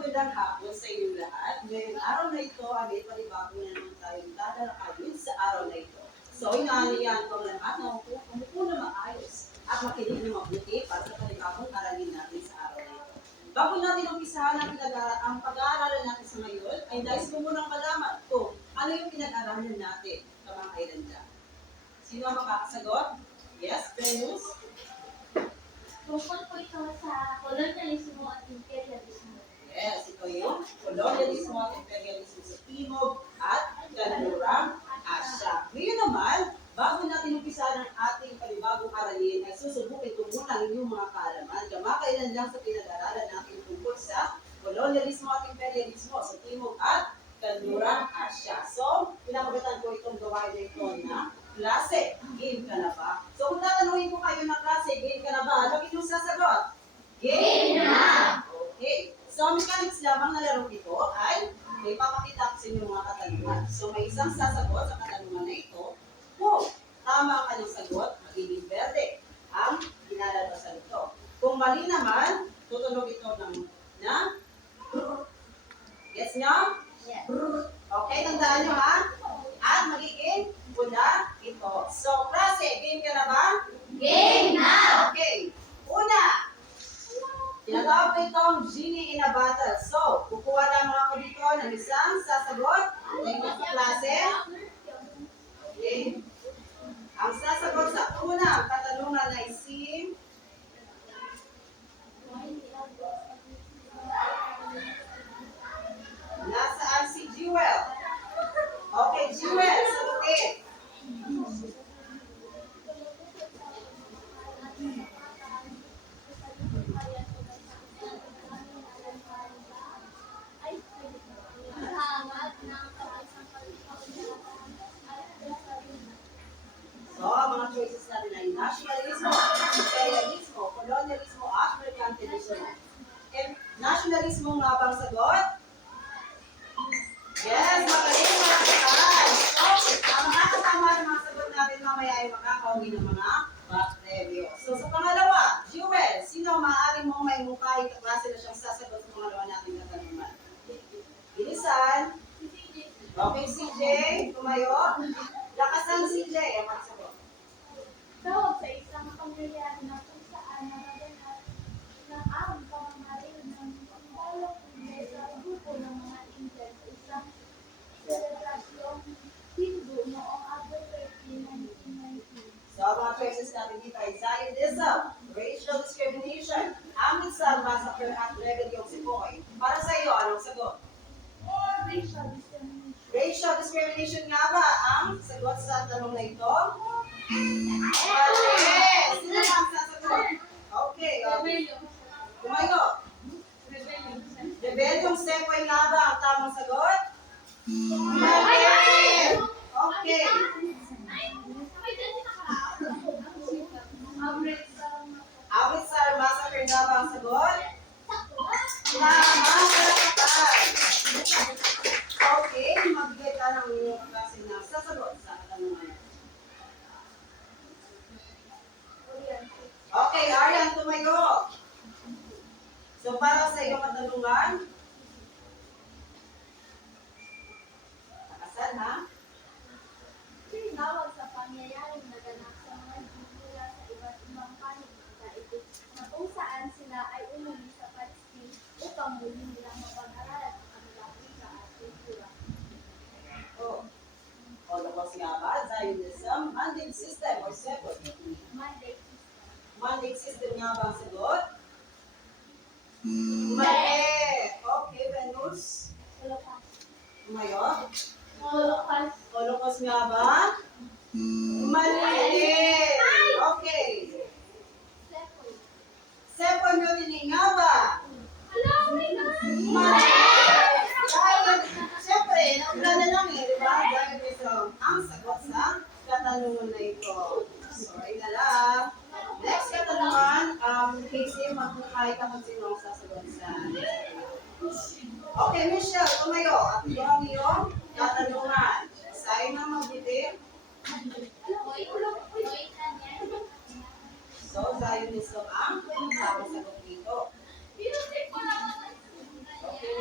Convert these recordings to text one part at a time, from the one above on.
magandang hapon sa inyong lahat. Ngayong araw na ito, may panibago na naman tayong dadalakayin sa araw na ito. So, inaaniyan ko ang lahat na umupo na maayos at makinig na mabuti para sa panibagong aralin natin sa araw na ito. Bago natin umpisahan ang pag-aaralan natin sa ngayon, ay dahil mo munang malaman kung ano yung pinag-aaralan natin kamakailan dyan. Sino ang makakasagot? Yes, Venus? Tungkol po ito sa kolonyalismo at imperialismo. Yes, ito yung kolonyalismo at imperialismo sa Timog at Kanlurang Asya. Ngayon naman, bago natin umpisahan ang ating panibagong aralin, ay susubukin ko muna ang inyong mga kaalaman. Kamakailan lang sa pinag-aralan natin tungkol sa kolonyalismo at imperialismo sa Timog at Kanlurang Asya. So, pinapagatan ko itong gawain na ito na klase, game ka na ba? So, kung tatanungin ko kayo ng klase, game ka na ba? Ano inyong sasagot? Game na! Okay. So, mechanics lamang na laro ito ay may papakita ko sa inyo mga katanungan. So, may isang sasagot sa katanungan na ito. Kung tama ang kanyang sagot, magiging verde ang pinalalabasan ito. Kung mali naman, tutunog ito na Yes nyo? Yes. Okay, tandaan nyo ha? At magiging pula ito. So, klase, game ka na ba? Game na! Okay. Una, tinatawag ko itong Genie in a Bottle. So, kukuha lang ako dito ng isang sasagot ng mga klase. Okay. Ang sasagot sa unang katanungan ay si nasaan si Jewel? Okay, Jewel, sagutin. So, ang mga choices natin ay nationalismo, imperialismo, colonialismo, at mercantilismo. Nationalismo nga bang sagot? Yes, magaling mga kataan. So, ang makakasama ng mga sagot natin mamaya ay makakauwi ng mga back review. So, sa pangalawa, Jewel, sino ang maaaring mong may mukha yung kaklase na siyang sasagot sa pangalawa natin katanungan? Bilisan. Okay, CJ, tumayo. Lakasan CJ, ang magsagot. Tawag sa isang pangyayari na kung saan naraganap ng ang pamamaling ng pangbalong hindi sa grupo ng mga Indian sa isang selebrasyong Hindu noong Abril 13, 1919. So, ang mga choices natin dito ay Zionism, racial discrimination, Amritsar massacre at rebellion si Boy. Para sa iyo, anong sagot? Racial discrimination. Racial discrimination nga ba ang sagot sa tanong na ito? Yes! Sino ba ang sasagot? Okay. Tumayo. Rebellion sepoy nga ba ang tamang sagot? Mali! Okay. Amritsar massacre nga ba ang sagot? Tama! Palakpakan! Okay, magbigay ka ng iyong klase na sasagot sa katanungan. Okay, Arian, tumayo. So, para sa iyong katanungan, nakasan ha? Tinawag sa pangyayaring naganap sa mga Judea sa iba't ibang panig ng daigdig na kung saan sila ay umuli sa Palestine upang muli nilang mapag-aralan ang kanilang wika at kultura. Oh. Holocaust nga ba? Zionism, mandate system or separate? Mandate Mandate system nga ba ang sagot? Mali! Okay, Venus. Holocaust. Tumayo. Holocaust. Holocaust nga ba? Mali! Okay. Sepoy. Sepoy mutiny nga ba? Hello, my God! Mali! Dahil, syempre, nauna na lang eh, di ba? Dahil ito ang sagot sa katanungan na ito. Sorry na lang. Next katanungan, Casey, magkakay ka kung sino ang sasagot sa Okay, Michelle, tumayo. At ito ang iyong katanungan. Basahin na mabuti. So, Zionism ang tamang sagot dito. Okay,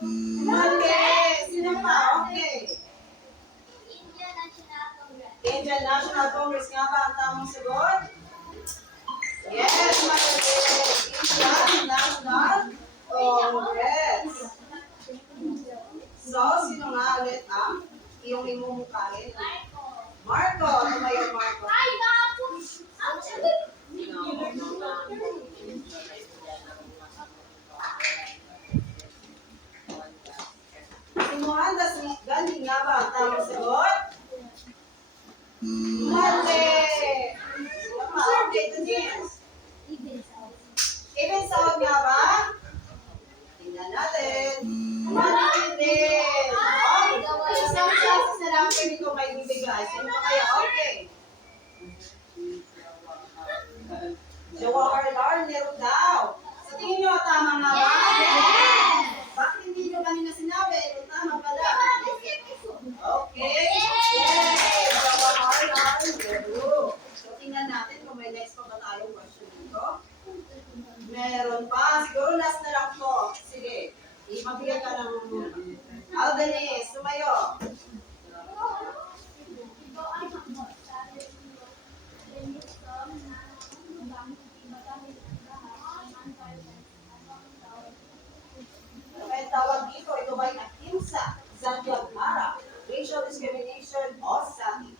Mali! Sino pa? Okay. Indian National Congress. Indian National Congress nga ba ang tamang sagot? Yes, mali! Indian National Congress. So, sino nga ulit ang iyong imumukain? Marco! Tumayo, Marco. Ay, naku! Sinuhan Gandhi nga ba ang tamang sagot? Mali! Sino pa? Okay, Denise. Even sound nga ba? Tingnan natin. Mali din. Oh, isang chances na lang pwede ko may bibigay. Sino pa kaya? Okay. Jawaharlal Nehru daw. Sa tingin nyo, tama nga ba? Yes! Bakit hindi nyo kanina sinabi? Tama pala. Okay. Yes! Yay! Jawaharlal Nehru. So, tingnan natin kung may next pa ba tayong question dito. Meron pa. Siguro last na lang po. Sige. Mabigyan ka ng Albanese. Tumayo. Ano kaya tawag dito? Ito ba'y ahimsa, satyagmara, racial discrimination, o sati?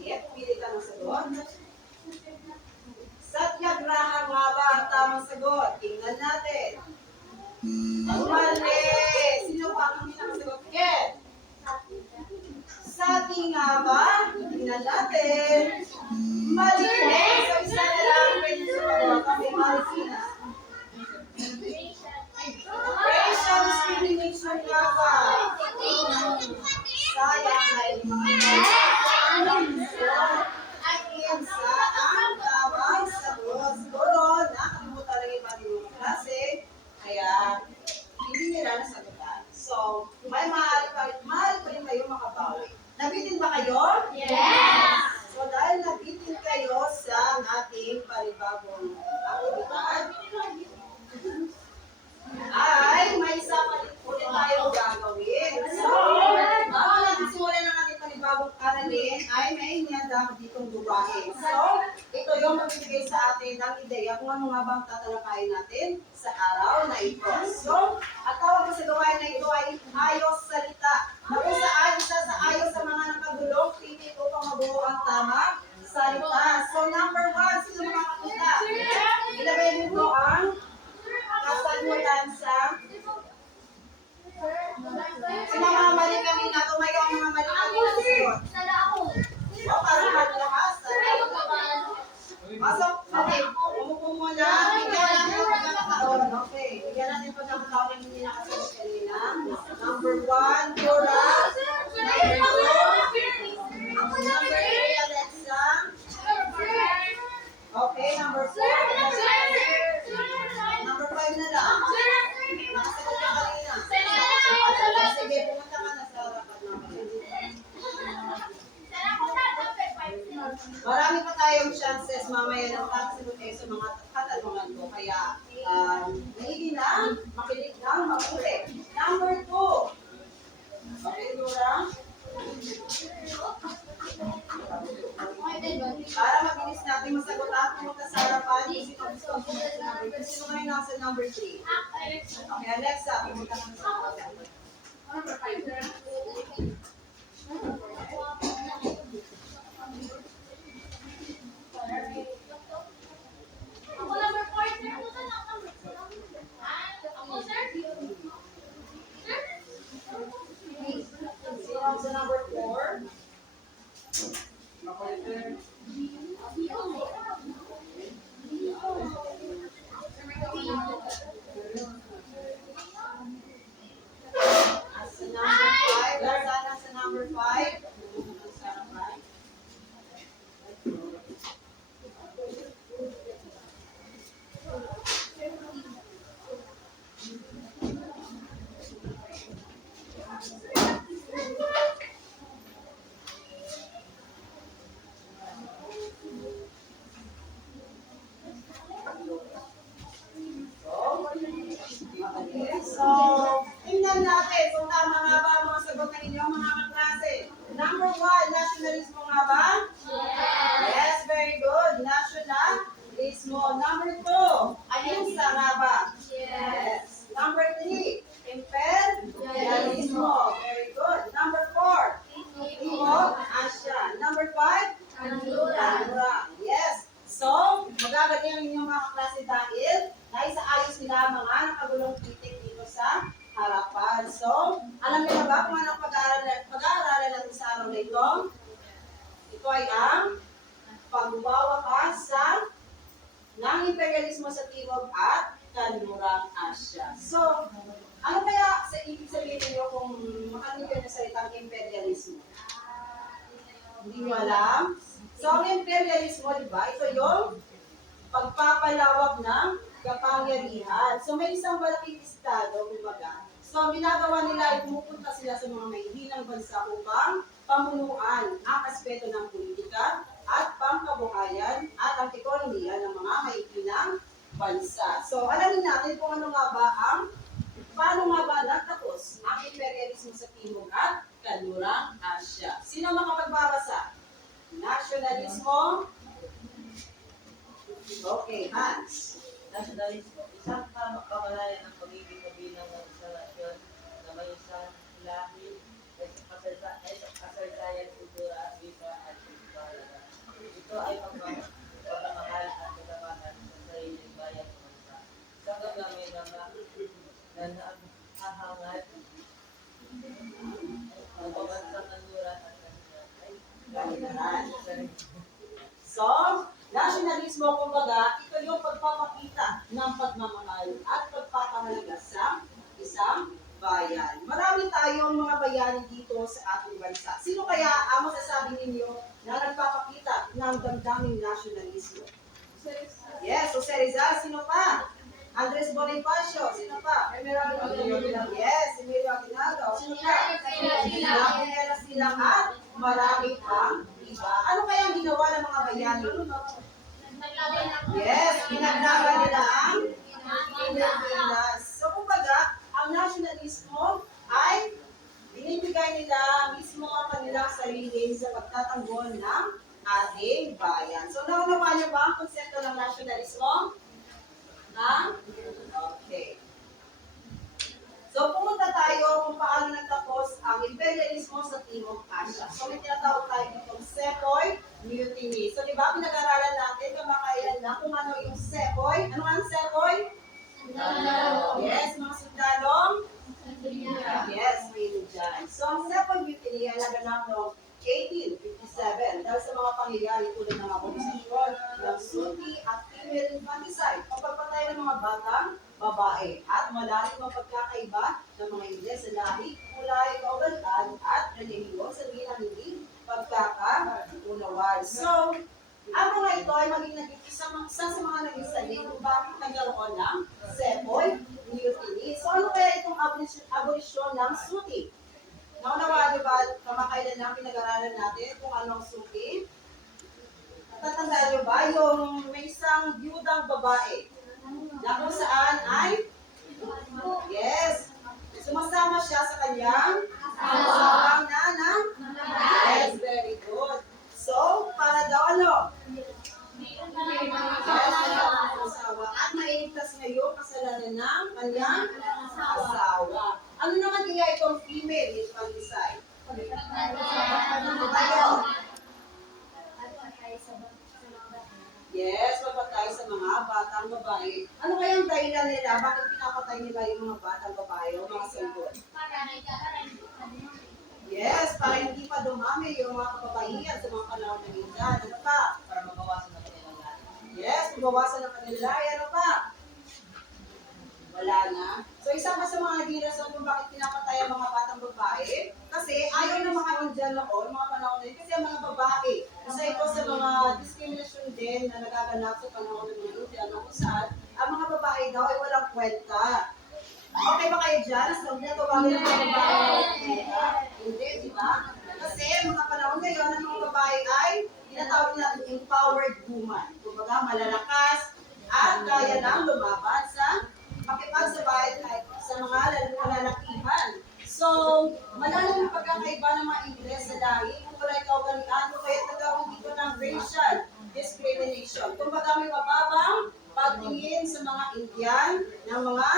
Yeah, pumili ka ng sagot. Satyagraha nga ba ang tamang sagot? Tingnan natin. Mali! Sino pa ang hindi nakasagot? Ken? Sati nga ba? Tingnan natin. Mali rin. So, isa na lang pwede sumagot. Kami, Maricina. Racial discrimination nga ba? Sayang na ayun sa ang tamang sagot. Siguro, nakalimutan lang yung pati yung klase. Kaya, hindi nila nasagutan. So, maaari pa rin kayo makabawi. Nabitin ba kayo? Yes! So, dahil nabitin kayo sa ating panibagong aktibidad, ay may isa ulit tayong gagawin. So, bago natin simulan ng ating panibagong aralin, ay may dapat ditong gawain. So, ito yung magbibigay sa atin ng ideya kung ano nga bang tatalakayin natin sa araw na ito. So, ang tawag ko sa gawain na ito ay ayos salita. Na kung saan isa sa ayos sa mga nakagulong, pipit upang mabuo ang tamang salita. So, number 1, sino makakapunta? Ilagay nito ang kasagutan sa sino mga mali kanina? Tumayo ang mga mali kanina sa sagot. O, parang maglakas. Pasok, okay. Umupo muna. Bigyan natin yung pagkakataon. Okay. Bigyan natin yung pagkakataon ng hindi nakasagot kanina. Number 1, Dora. Number 3, Alexa. Okay, number 4, Number 5 na lang. Nakasagot ka kanina. Sige, pumunta ka na sa harapan namin. Marami pa tayong chances mamaya ng pagsagot kayo sa mga katanungan ko. Kaya, maigi na, makinig na, mabuti. Number 2. Okay, Dora? Para mabilis natin masagot at pumunta sa harapan, sino kayo nasa number 3? Okay, Alexa, pumunta ka na sa harapan. Ako number 4, sir. Ako, sir. Sino ang sa number 4? Sa number 5, Lazana sa number 5. mga kaklase dahil naisaayos nila ang mga nakagulong titik dito sa harapan. So, alam niyo na ba kung anong pag-aaralan natin sa araw na ito? Ito ay ang pagwawakas ng imperialismo sa Timog at Kanlurang Asya. So, ano kaya sa ibig sabihin niyo kung makakita niyo na salitang imperialismo? Hindi mo alam? So, ang imperialismo, di ba? Ito yung pagpapalawak ng kapangyarihan. So, may isang malaking estado, kumbaga. So, ang ginagawa nila ay pumupunta sila sa mga mahihinang bansa upang pamunuan ang aspeto ng politika at pangkabuhayan at ang ekonomiya ng mga mahihinang bansa. So, alamin natin kung paano nga ba natapos ang imperialismo sa Timog at Kanlurang Asya. Sino makapagbabasa? Nationalismo? Okay, Hans. Nasionalismo, isang kamalayan ng pagiging kabilang ng isang nasyon na may isang lahi, kasaysayan, kultura, wika, at pagpapalaga. Ito ay pagmamahal at kagamanan sa sariling bayan ng bansa. Sa gagamay na nahahangad ang pambansang kanluran at Kanluran. So, nationalismo, kumbaga, ito yung pagpapakita ng pagmamahal at pagpapahalaga sa isang bayan. Marami tayong mga bayani dito sa ating bansa. Sino kaya ang masasabi ninyo na nagpapakita ng damdaming nationalismo? Yes, Jose Rizal. Sino pa? Andres Bonifacio. Sino pa? Yes, Emilio Aguinaldo. Sino pa? Nakilala silang at marami pang iba. Ano kaya ang ginawa ng mga bayani? Yes, pinaglaban nila ang Pilipinas. So, kumbaga, ang nationalismo ay binibigay nila mismo ang kanilang sarili sa pagtatanggol ng ating bayan. So, naunawa niyo ba ang konsepto ng nationalismo? Ha? Okay. So, pumunta tayo kung paano nagtapos ang imperialismo sa Timog Asya. So, may tinatawag tayo itong Sepoy Mutiny. So, di ba, pinag-aralan natin kamakailan na kung ano yung Sepoy. Ano ang Sepoy? Yes, mga sundalong? Yes, may dyan. So, ang Sepoy Mutiny ay naganap noong 1857 dahil sa mga pangyayari tulad ng abolisasyon ng suki at female infanticide, pagpapatay ng mga batang babae at malalim ang pagkakaiba ng mga Ingles sa lahi, kulay, kaugalian at relihiyon sa hindi pagkakaunawan. So, ang mga ito ay maging naging isa sa mga naging salig kung bakit nagkaroon ng Sepoy Mutiny. So, ano kaya itong abolisyon ng suki? Naunawaan niyo ba kamakailan lang pinag-aralan natin kung anong suki? Tatandaan niyo ba yung may isang byudang babae na kung saan ay yes, sumasama siya sa kanyang asawang nanang? Yes, very good. So, para daw ano? Asawa. At mailigtas niya yung kasalanan ng kanyang asawa. Ano naman kaya itong female infanticide? Ano tayo? Yes, mapatay sa mga batang babae. Ano kaya ang dahilan nila? Bakit pinapatay nila yung mga batang babae o mga sanggol? Yes, para hindi pa dumami yung mga kababaihan sa mga panahon ng Indan. Ano pa? para mabawasan ang kanilang lahi. Yes, mabawasan ang kanila. Ano pa? Wala na. So, isa pa sa mga naging rason kung bakit pinapatay ang mga batang babae, kasi ayaw ng mga Indian noon, mga panahon na yun, kasi ang mga babae, isa ito sa mga discrimination din na nagaganap sa panahon ng mga Indian, kung saan ang mga babae daw ay walang kwenta. Okay ba kayo dyan? Sa na tawagin ng mga babae? Hindi, di ba? Kasi mga panahon ngayon, ang mga babae ay tinatawag natin empowered woman. Kumbaga, malalakas at kaya lang lumaban sa makipagsabay sa mga lalakihan. So, malalim ang pagkakaiba ng mga Ingles sa lahi, kung wala ikaw galian, kaya nagawin dito ng racial discrimination. Kumbaga, may mababang pagtingin sa mga Indian ng mga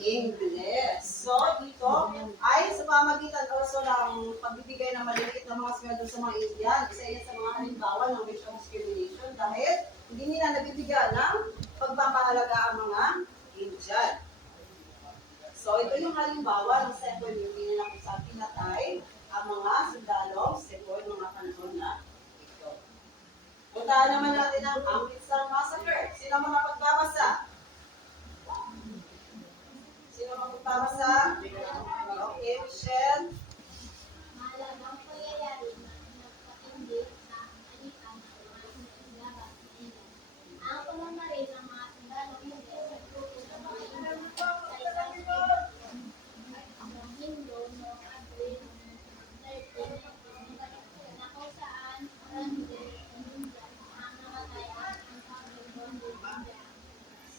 Ingles. So, dito ay sa pamagitan also ng pagbibigay ng maliliit na mga sweldo sa mga Indian, isa yan sa mga halimbawa ng racial discrimination dahil hindi nila nabibigyan ng yung halimbawa ng Second Union na kung saan pinatay ang mga sundalong Sepoy mga panahon na ito. Puntahan naman natin ang Amritsar Massacre. Sino mga pagbabasa? Sino magbabasa? Okay, Michelle. Mahalagang pangyayari na nagpatindi sa alitan ng mga sundalo sa Ilan. Ang pamamaril ng mga sundalo hindi sa grupo ng mga Ilan sa isang Hindu noong Abril 13, na kung saan ang namatay at ang pagbibombay.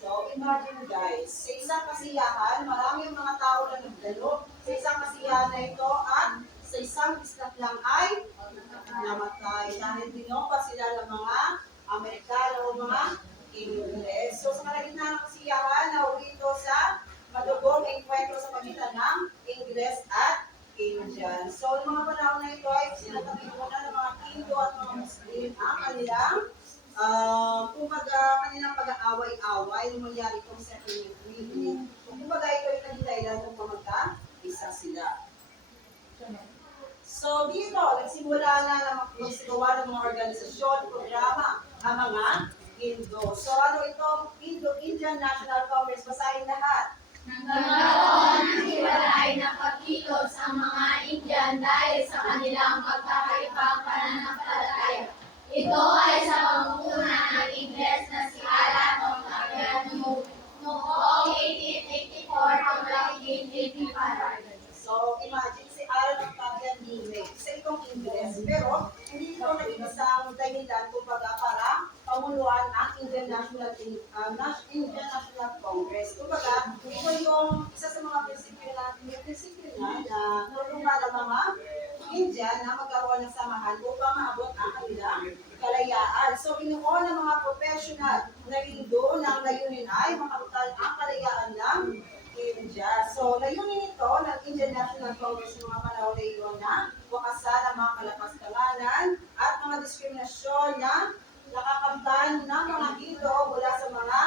So, imagine guys, sa isang kasiyahan, maraming mga tao na nagdalo sa isang kasiyahan na ito at sa isang isla lang ay namatay dahil binomba sila ng mga Amerikano o mga Ingles. So, sa kalagitnaan ng kasiyahan, nauwi ito sa madugong enkwentro sa pagitan ng Ingles at Indian. So, noong mga panahon na ito ay sinatabi muna ng mga Hindu at mga Muslim ang kanilang kanilang pag-aaway-away nung mangyari itong Second Union. Kumbaga ito yung naging dahilan kung magka-isa sila. So dito, nagsimula na magsigawa ng mga organisasyon, programa, ang mga Hindu. So ano itong Indian National Congress? Basahin lahat. Nagkaroon ng hiwalay na pagkilos ang mga Indian dahil sa kanilang pagkakaibang pananampalataya. Ito ay sa pamumuno ng Ingles na si Alan Octavian noong 1884 hanggang 1885. So imagine si Alan Octavian Nime, isa itong Ingles, pero hindi ito naging isang dahilan kumbaga para pamunuan ang Indian National Congress. Kumbaga, ito yung isa sa mga prinsipyo na nurungan ng mga Indian na magkaroon ng samahan upang maabot ang kanilang kalayaan. So, binuo ng mga professional na Hindu ng layunin ay makabutan ang kalayaan ng India. So, layunin ito ng Indian National Congress ng mga panahon na iyon na wakasan ang mga kalapaskanganan at mga diskriminasyon na nakakamtan ng mga Hindu mula sa mga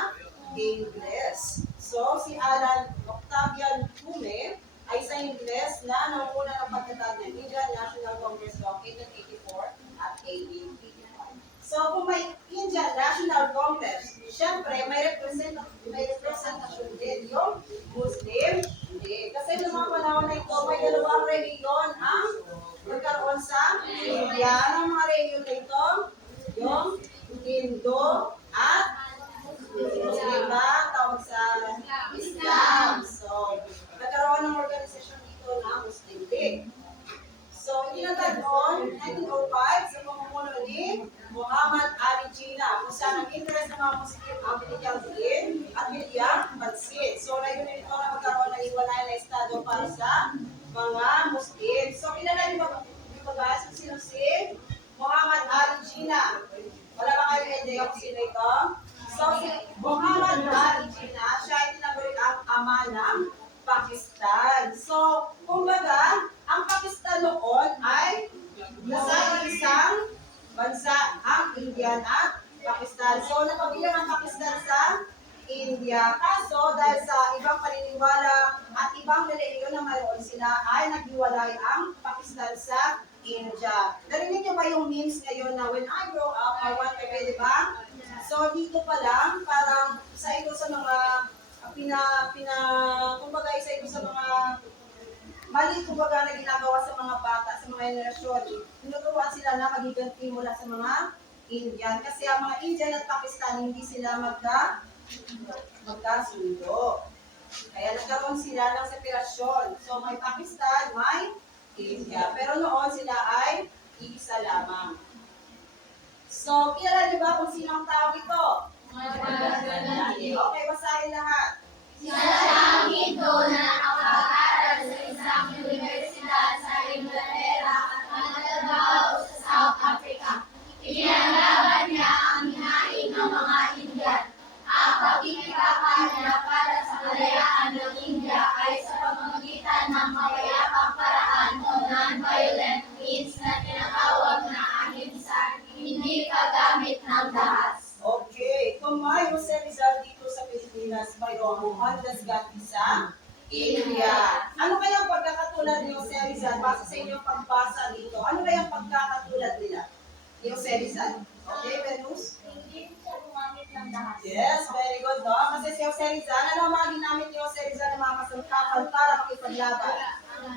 Ingles. So, si Alan Octavian Hume ay isang Ingles na nanguna ng pagkatag ng Indian National Congress noong 1884 at 1885. So, kung may Indian National Congress, syempre may representasyon din yung Muslim. Hindi. Kasi noong mga panahon na ito, may dalawang reliyon ang magkaroon sa India. Anong mga reliyon na ito? Yung Hindu at Muslim ba? Tawag sa Islam. So, nagkaroon ng organisasyon dito na Muslim League. So, itinatag noon, 1905, sa pamumuno ni Muhammad Ali Jinnah, kung saan ang interest ng mga Muslim ang binigyang diin at binigyang pansin. So, layunin ito na magkaroon ng iwalay na estado para sa mga Muslim. So, kilala niyo ba guys kung sino si Muhammad Ali Jinnah? Wala ba kayo idea kung sino ito? So, si Muhammad Ali Jinnah, siya ay tinaguri ang ama ng Pakistan. So, kumbaga, ang Pakistan noon ay nasa isang bansa, ang India at Pakistan. So, napabilang ang Pakistan sa India. Kaso, dahil sa ibang paniniwala at ibang relihiyon na mayroon sila, ay naghiwalay ang Pakistan sa India. Narinig niyo ba yung memes ngayon na when I grow up, I want to be, di ba? So, dito pa lang, parang isa ito sa mga kumbaga isa ito sa mga mali kumbaga na ginagawa sa mga bata, sa mga henerasyon. Tinuturuan sila na magiganti mula sa mga Indian. Kasi ang mga Indian at Pakistan, hindi sila magkasundo. Kaya nagkaroon sila ng separasyon. So may Pakistan, may India. Pero noon sila ay iisa lamang. So, kilala niyo ba kung sino ang tao ito? Okay, basahin lahat. Isang Hindu na nakapag-aral sa isang universidad sa Inglaterra at nagtrabaho sa South Africa. Pinanlaban niya ang hinaing ng mga Indian. Ang pagkikipaka niya para sa kalayaan ng India ay sa pamamagitan ng mapayapang paraan o non-violent means na tinatawag na ahimsa, hindi paggamit ng dahas. Okay, kung may Jose Rizal dito sa Pilipinas, mayroong Mohandas Gandhi sa India. Ano kaya ang pagkakatulad ni Jose Rizal? Base sa inyong pagbasa dito, ano kaya ang pagkakatulad nila? Ni Jose Rizal? Okay, Venus? Hindi siya gumamit ng dahas. Yes, very good, no? Kasi si Jose Rizal, ano ang mga ginamit ni Jose Rizal na mga kasangkapan para makipaglaban?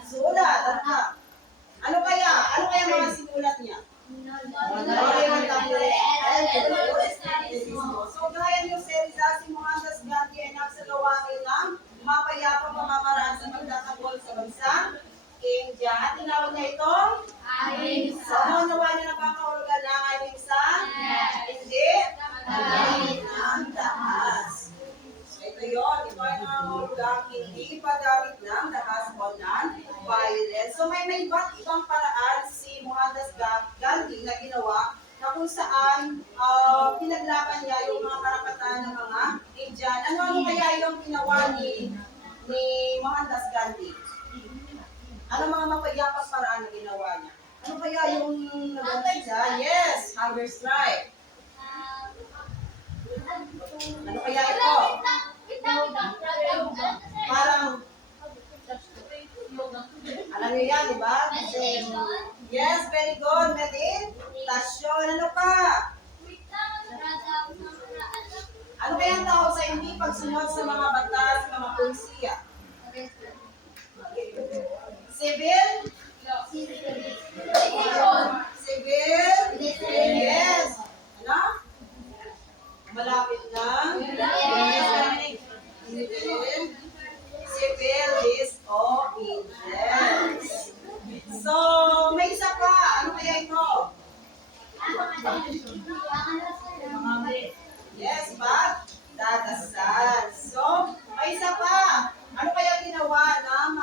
Sulat, ano ka? Ano kaya? Ano kaya mga sinulat niya? So, gaya ni Jose Rizal, si Mohandas Gandhi ay nagsagawain ng mapayapang pamamaraan sa pagtatanggol sa bansang India. At tinawag na itong so, ano naman na napakahulugan ng ahimsa? Hindi paggamit ng dahas. So, ito yun. Ito ay nangangahulugang hindi paggamit ng dahas o non-violence. So, may iba't ibang paraan si Mohandas Gandhi na ginawa na kung saan pinaglaban niya yung mga karapatan ng mga Indian. Ano kaya yung ginawa ni Mohandas Gandhi? Ano mga mapayapang paraan na ginawa niya? Ano kaya yung nagawa siya? Yes, hunger strike. Ano kaya ito? Parang, alam niyo yan, di ba? Kasi, yes, very good, meditasyon. Ano pa? Ano kaya ang tawag sa hindi pagsunod sa mga batas, mga polisiya? Civil? Civil? Yes. Ano? Malapit na? Civil disobedience. So, may isa pa. Ano kaya ito? Yes, pagdadasal. So, may isa pa. Ano kaya ginawa ng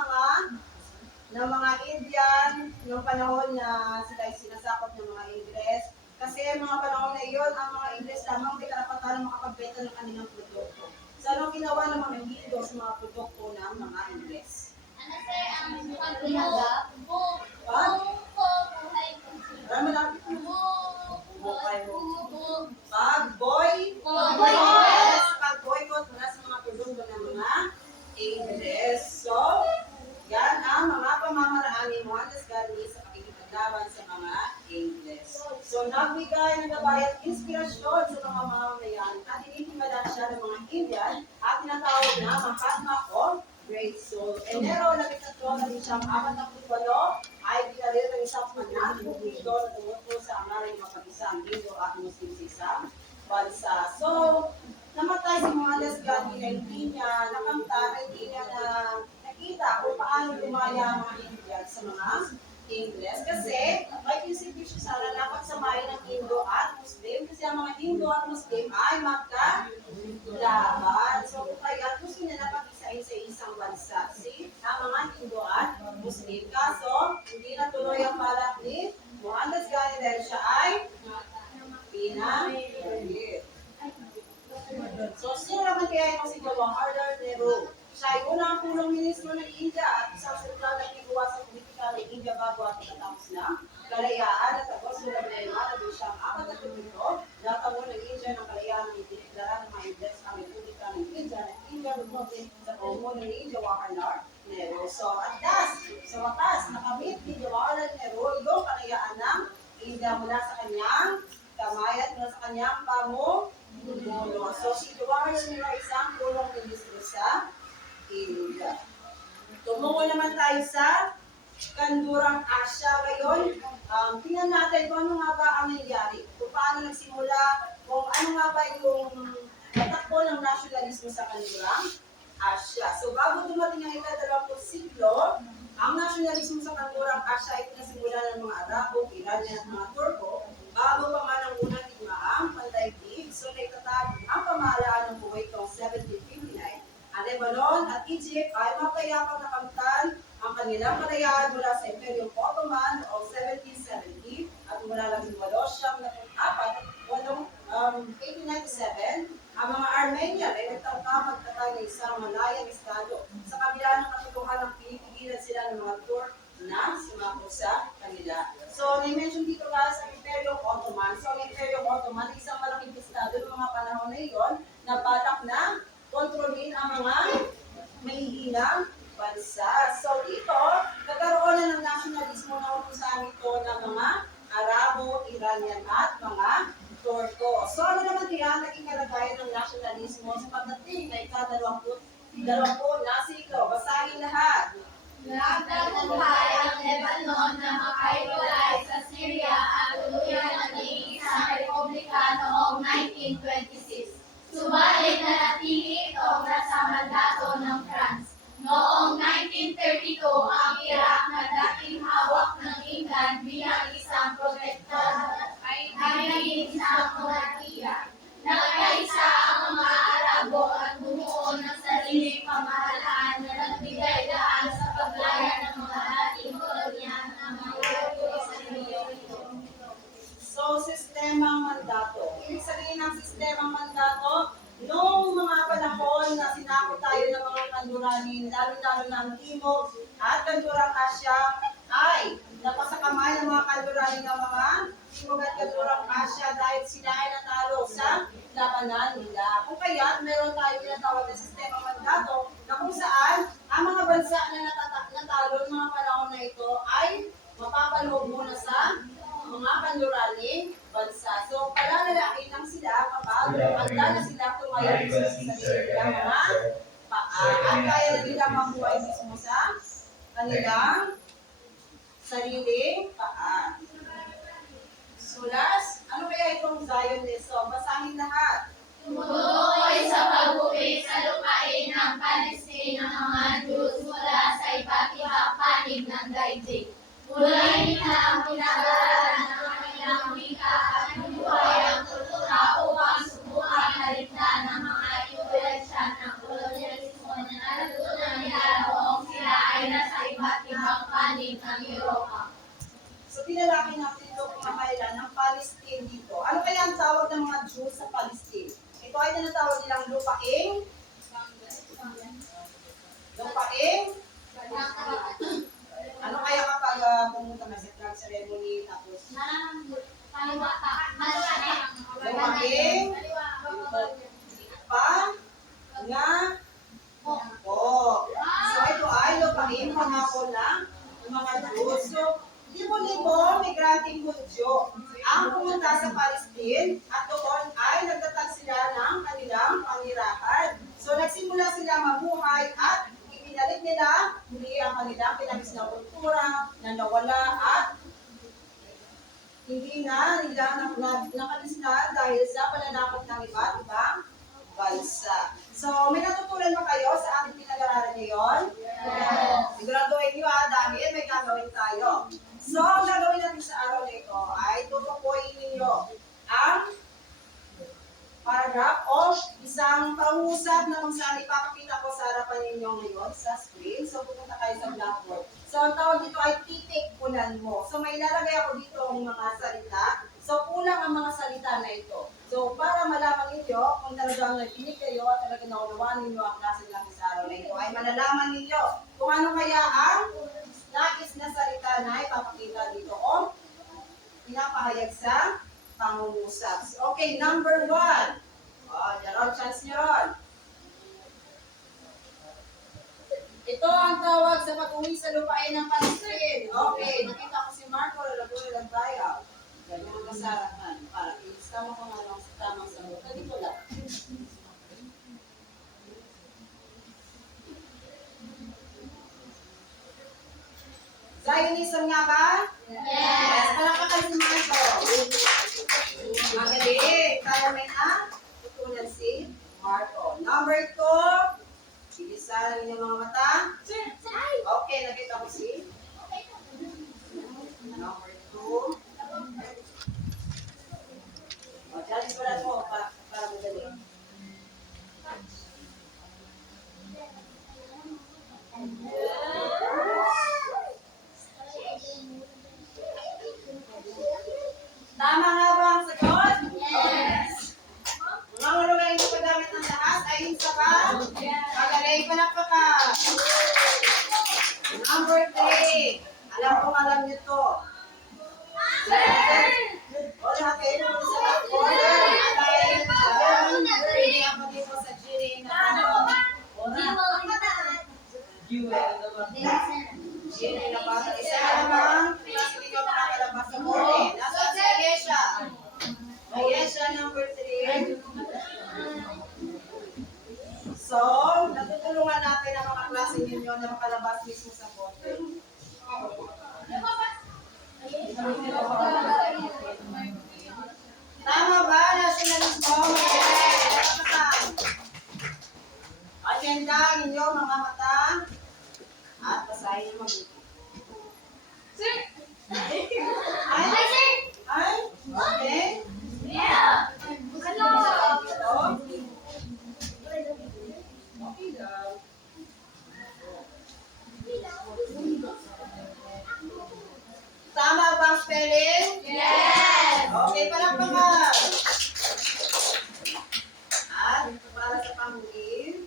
mga Indian noong panahon na sila ay sinasakop ng mga Ingles? Kasi mga panahon na iyon, ang mga Ingles lamang may karapatan na makapagbenta ng kanilang produkto. So, ano ginawa ng mga Hindu sa mga produkto ng mga Ingles? Para malapit pag-boycott mula sa mga produkto ng mga Ingles. So, yan ang mga pamamaraan ni Mohandas Gandhi sa pakikipaglaban sa mga Ingles. So, nagbigay ng gabay at inspirasyon sa mga mamamayan at initimadan siya ng mga Indian at tinatawag na Mahatma o Great Soul. Enero 13, 1948 ay dinalir ng isang panatubig na tumuto sa angaring mapag-isang Hindu at Muslim sa isang bansa. So, namatay si Mohandas Gandhi na hindi niya nakamtan, hindi niya nakita kung paano lumaya ang mga Indian sa mga Ingles. Kasi may prinsipyo siya sana dapat samayin ng Hindu at Muslim kasi ang mga Hindu at Muslim ay magkalaban. So, kaya gusto niya na pag-isain sa isang bansa. See, ang mga Hindu at Muslim. Kaso, hindi natuloy ang balak ni Mohandas Gandhi dahil siya ay pinagigit. So, sino naman kaya ito si Jawaharlal Nehru? Siya ay unang punong ministro ng India at isang sentral na figura sa politika ng India bago at pagkatapos ng kalayaan at tapos ng problema na siyang 47 natamo ng India ng kalayaan ng itiniglara ng mga Ingles ang Republika ng India at India Republic sa pamumuno ni Jawaharlal Nehru. So, at last, sa wakas, nakamit ni Jawaharlal Nehru yung kalayaan ng India mula sa kanyang kamay at mula sa kanyang pamumuno. So, si Jawaharlal Nehru ay isang punong ministro sa India. Tumungo naman tayo sa Kandurang Asya ngayon. Tingnan natin kung ano nga ba ang nangyari, kung paano nagsimula, kung ano nga ba yung patakbo ng nasyonalismo sa Kandurang Asya. So bago dumating ang ika-20 siglo, ang nasyonalismo sa Kandurang Asya ay pinasimula ng mga Arabo, Iranian at mga Turko, bago pa man ang unang digmaang pandaigdig. So naitatag ang pamahalaan ng Kuwait noong 1759. Ang Lebanon at Egypt ay mapayapang nakamtan ang kanilang kalayaan mula sa Imperium Ottoman noong 1770 at mula 1897, ang mga Armenian ay nagtangka magtatag ng isang malayang estado. Sa kabila ng katotohanan ng pinipigilan sila ng mga Turk na sumako sa kanila. So, na-mention dito guys ang Imperium Ottoman. So, ang Imperium Ottoman ay isang malaking estado ng mga panahon na iyon na balak na kontrolin ang mga mahihinang bansa. So dito, nagkaroon na ng nationalismo na kung saan ito ng mga Arabo, Iranian at mga Turko. So ano naman kaya naging kalagayan ng nationalismo sa pagdating na ika-20 na siklo? Basahin lahat. Nagtagumpay ang Lebanon na makahiwalay sa Syria at tuluyan naging isang republika noong 1926. Subalit nanatili ito sa mandato ng France. Noong 1932, ang Iraq na dating hawak ng England bilang isang protektorado ay naging isang monarkiya. Nagkaisa ang mga Arabo at bumuo ng sariling pamahalaan na nagbigay daan sa paglaya ng mga dating kolonya ng mga Europeo sa rehiyon. So, sistemang mandato. Ibig sabihin ng sistemang mandato, noong mga panahon na sinakop tayo ng mga kanluranin, lalo-lalo ng Timog at Kanlurang Asya, ay napasakamay ng mga kanluranin ng mga Timog at Kanlurang Asya dahil sila ay natalo sa labanan nila. Kung kaya, meron tayo tinatawag na sistemang mandato na kung saan ang mga bansa na natalo ng mga panahon na ito ay mapapaloob muna sa mga kanluraning bansa. So, palalalain lang sila kapag handa na sila tumayo sa sarili ng mga paa. At kaya na nila mabuhay mismo sa kanilang sariling paa. So, last, ano kaya itong Zionism? Basahin lahat. Tumutukoy sa pag-uwi sa lupain ng Palestina ng mga Diyos mula sa iba't ibang panig ng daigdig. Mulayin na ang pinag-aaralan ng kanilang wika at buhay ang kultura upang subukan haligtan ng mga impluensya ng kolonyalismo na natutunan nila noong sila ay nasa iba't ibang panig ng Europa. So, tinalaki natin ito kung makailan ng Palestine dito. Ano kaya ang tawag ng mga Jews sa Palestine? Ito ay tinatawag nilang lupaing. Ano kaya kapag pumunta na sa flag ceremony tapos lupaing po. So ito ay lupaing pangako ng mga Diyos. So, libo-libo migranteng Hudyo ang pumunta sa Palestine at doon ay nagtatag sila ng kanilang panirahan. So nagsimula sila mabuhay at ibinalik nila muli ang kanilang pinagis na kultura na nawala at hindi na nila nakalisnan dahil sa pananakot ng iba't ibang bansa. So, may natutunan ba kayo sa ating pinag-aralan ngayon? Siguraduhin nyo dahil may gagawin tayo. So, ang gagawin natin sa araw na ito ay tutukuyin ninyo ang paragraph o isang pangusap na kung saan ipapakita ko sa harapan ninyo ngayon sa screen. So, pupunta kayo sa blackboard. So, ang tawag dito ay titik-unan mo. So, may ilalagay ako dito ang mga salita. So, kulang ang mga salita na ito. So, para malaman ninyo kung talagang nakinig kayo at talagang naunawaan ninyo ang klase natin sa araw na ito, ay malalaman ninyo kung ano kaya ang nais na salita na ipapakita dito o pinapahayag sa pangungusap. Okay, number 1. Jaron, chance nyo ron. Ito ang tawag sa pag-uwi sa lupain ng Palestine. Okay, nakita ko si Marco, lalagoy lang tayo. Ganyan ang kasarapan. Para ilista mo kung anong tamang sagot. Dito lang. Zionism nga ba? Yes. Palakpakan si Marco. Magaling. Kaya may tutunan si Marco. Number 2. Bilisan ninyo mga mata. Okay, nakita ko si number 2. Challenge ko lang mo para madali. Tama nga ba ang sagot? Yes. Mga marunong yung paggamit ng lahat ay isa ka? Magaling pa na pa ka. Number 3. Alam niyo to. O lahat kayo naman sa blackboard. Sino yung nabasa? Isa na naman. Klase ninyo makakalabas sa bote. Nasaan si Ayesha? Ayesha number 3. So, natutulungan natin ang mga klase ninyo na makalabas mismo sa bote. Tama ba? Nationalismo? Agenda ninyo mga mata. At basahin nyo mabuti. Sir! Ay? Hi, sir! Ay? Okay? Yeah! Ano? Ito? Okay daw. Tama ba ang spelling? Yes! Okay, palakpakan. At para sa panghuli.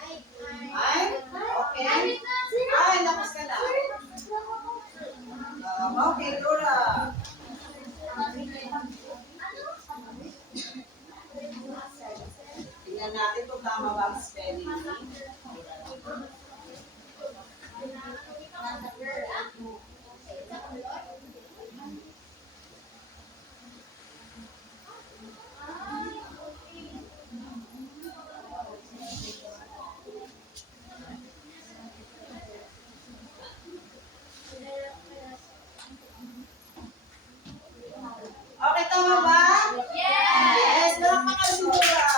Ay? Okay. Ay, tapos ka na. Okay, Laura. Tingnan natin kung tama ba ang spelling. Okay, tama ba? Yes, palakpakan si Laura.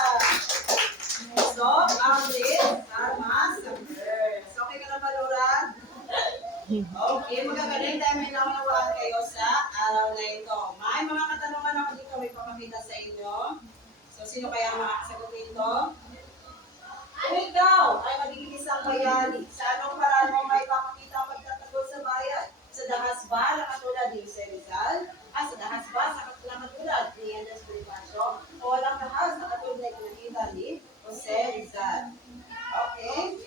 So, Amrit, Armas, Sampers. Okay ka na ba, Laura? Okay, magagaling dahil may naunawaan kayo sa araw na ito. May mga katanungan ako dito may papakita sa inyo. So, sino kaya ang makakasagot nito? Kung ikaw ay magiging isang bayani, sa anong paraan mo may papakita ang pagtatanggol sa bayan? Sa dahas ba na katulad ni Jose Rizal? Sa dahas ba na katulad ni Andres Bonifacio? O walang dahas na katulad na pinakita ni Jose Rizal? Okay?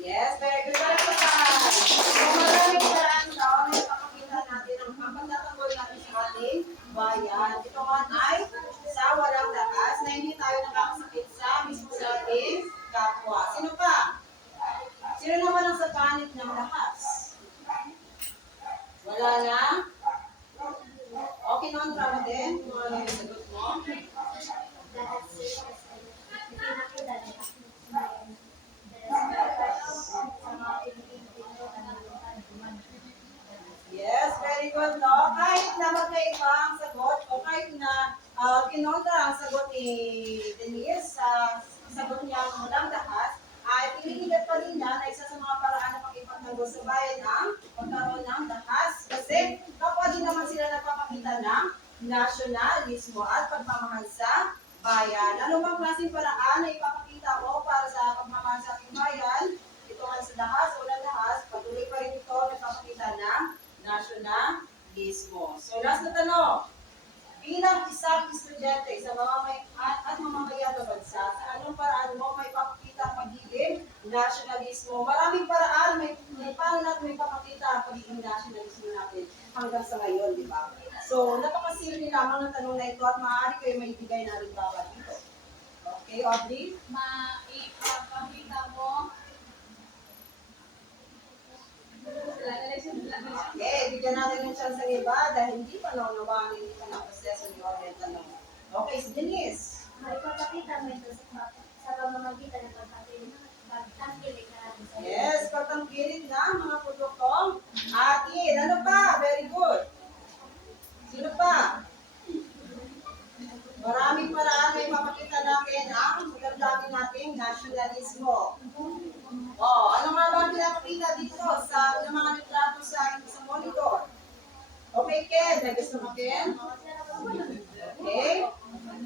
Yes, very good. Palakpakan. So, maraming paraan daw na ipapakita natin ang pagtatanggol natin sa ating bayan. Ito man ay sa walang lakas na hindi tayo nakakasakit sa mismo sa ating kapwa. Sino pa? Sino naman ang sa panit ng lakas? Wala na? Okay naman ka mo din? Kung ano yung sagot mo? Yes, very good, no? Kahit na magkaiba ang sagot o kahit na kinontra ang sagot ni Denise sa sagot niya ang walang dahas, ay pinipilit pa rin niya na isa sa mga paraan na pag-ipagtanggol sa bayan ang pagkaroon ng dahas. Kasi kapwa din naman sila nagpapakita ng nasyonalismo at pagmamahal sa bayan. Ano bang klaseng paraan na ipapakita mo para sa pagmamahal sa ating bayan? Ito man sa dahas o walang dahas, patuloy pa rin ito nagpapakita ng nasyonalismo. So last na tanong. Bilang isang estudyante sa mamamayan ng bansa, sa anong paraan mo may papakita ang pagiging nasyonalismo? Maraming paraan, paano natin may papakita ang pagiging nasyonalismo natin hanggang sa ngayon, di ba? So, napakasimple lamang ng tanong na ito at maaari kayo may ibigay na rin bawat dito. Okay, Audrey? Maipapakita mo Okay, bigyan natin ng chance ng iba dahil hindi pa naunawaan, hindi pa na-process yung orient tanong. Okay, si Denise. Maipapakita mo ito sa pamamagitan ng pagtangkilik natin sa Yes, pagtangkilik na mga produktong atin. Ano pa? Very good. Sino pa? Maraming paraan na ipapakita natin ang magandang nating nasyonalismo. Ano nga ba ang pinapakita dito sa mga litrato sa monitor? Okay, Ken. May gusto mo, Ken? Okay.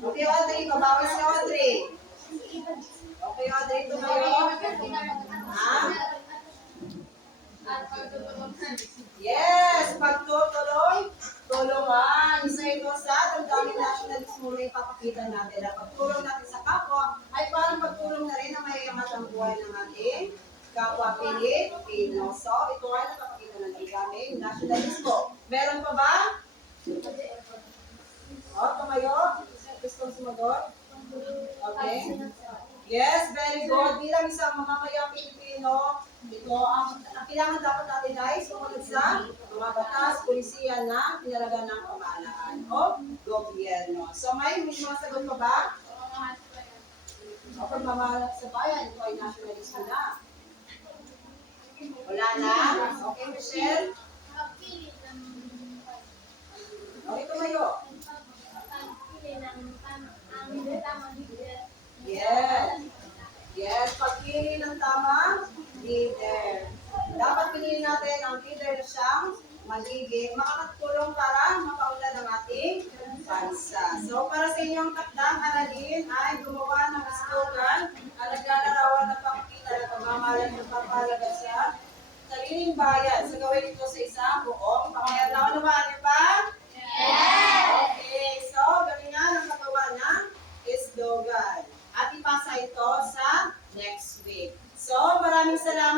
Okay, Audrey. Babawas si Audrey. Okay, Audrey. Tumayo. Ha? Yes, pagtutuloy, tulungan. Isa ito sa damdaming nationalismo na ipapakita natin. At pagtulong natin sa kapwa ay parang pagtulong na rin na may angat ang buhay ng ating kapwa Pilipino. So, ito ay napapakita ng damdaming nationalismo. Meron pa ba? O, tumayo. Gustong sumagot? Okay. Yes, very good. Bilang isang mamamayang Pilipino, ito ang kailangan dapat natin ay sumunod sa mga batas, polisiya na pinalagan ng pamahalaan o gobyerno. So may mga sagot pa ba? O pagmamahalaan sa bayan, ito ay nationalismo na. Wala na? Okay, Michelle? Okay, tumayo. Yes. Yes, pagpili ng tamang leader. Dapat piliin natin ang leader na siyang magiging makakatulong para mapaunlad ang ating bansa. So, para sa inyong takdang aralin ay gumawa ng slogan na naglalarawan ng pangkita ng pagmamahalan ng papalaga sa sariling bayan. So, gawin ito sa isang buong pamayaran. Naunawaan niyo ba? Okay, so galingan ang paggawa ng slogan. At ipasa ito sa next week. So, maraming salamat.